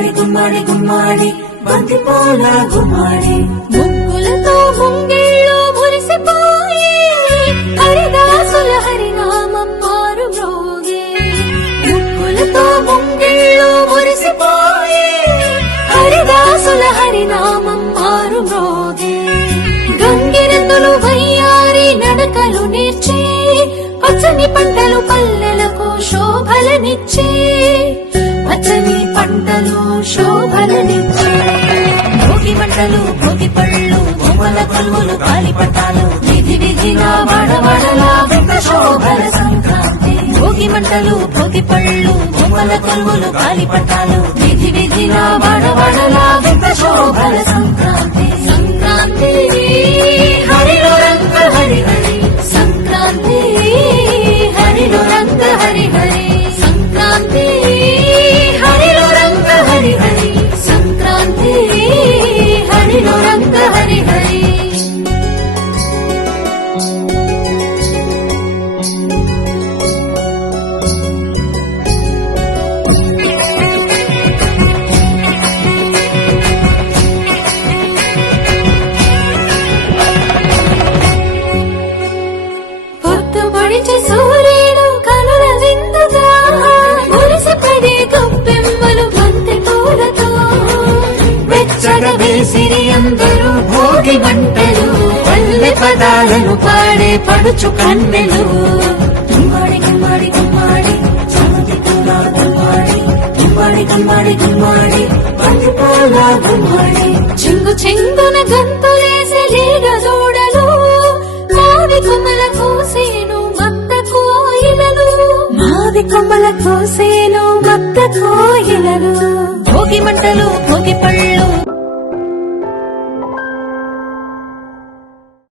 గుమ్మాడి గుమ్మాడి గుమ్మాడి బంతి పూల గుమ్మాడి ముగ్గులతో ముంగిళ్ళు మురిసిపోయి హరిదాసుల హరినామం మారు మ్రోగే. ముగ్గులతో ముంగిళ్ళు మురిసిపోయి హరిదాసుల హరినామం మారు మ్రోగే. గంగిరెద్దులు వయ్యారి నడకలు నేర్చి పచ్చని పంటలు పల్లెలకు శోభలనిచ్చే. పచ్చని పంటలు శోభలనిచ్చే. భోగి మంటలు భోగి పళ్ళు బొమ్మల కొలువులు గాలిపటాలు విధి విధిగా వాడవాడలా వెంట శోభల సంక్రాంతి. భోగి మంటలు భోగి పళ్ళు బొమ్మల కొలువులు గాలిపటాలు విధి విధిగా వాడవాడలా వెంట శోభల సంక్రాంతి. సంక్రాంతి హరిలో రంగ హరి హరి సంక్రాంతి హరిలో రంగ హరి హరి సంక్రాంతి హరిలో రంగ హరి హరి సంక్రాంతి హరిలో రంగ హరి హరి. పొద్దుపొడిచి సూర్యుడు కనుల విందుగా మురిసిపడే గొప్పెమ్మలు బంతి పూలతో వెచ్చగా వేసిరి అందరూ భోగి మంటలు పల్లె పదాలను పాడే పడుచు కన్నెలు. గుమ్మాడి గుమ్మాడి గుమ్మాడి చామంతి పూల గుమ్మాడి గుమ్మాడి గుమ్మాడి గుమ్మాడి బంతి పూల గుమ్మాడి చెంగు చెంగున గంతులేసి లీగ దూడలు మావి కొమ్మల కోసేను మత్త కోయిలలు. మావి కొమ్మల కోసేను మత్త కోయిలలు. భోగి మంటలు భోగి పళ్ళు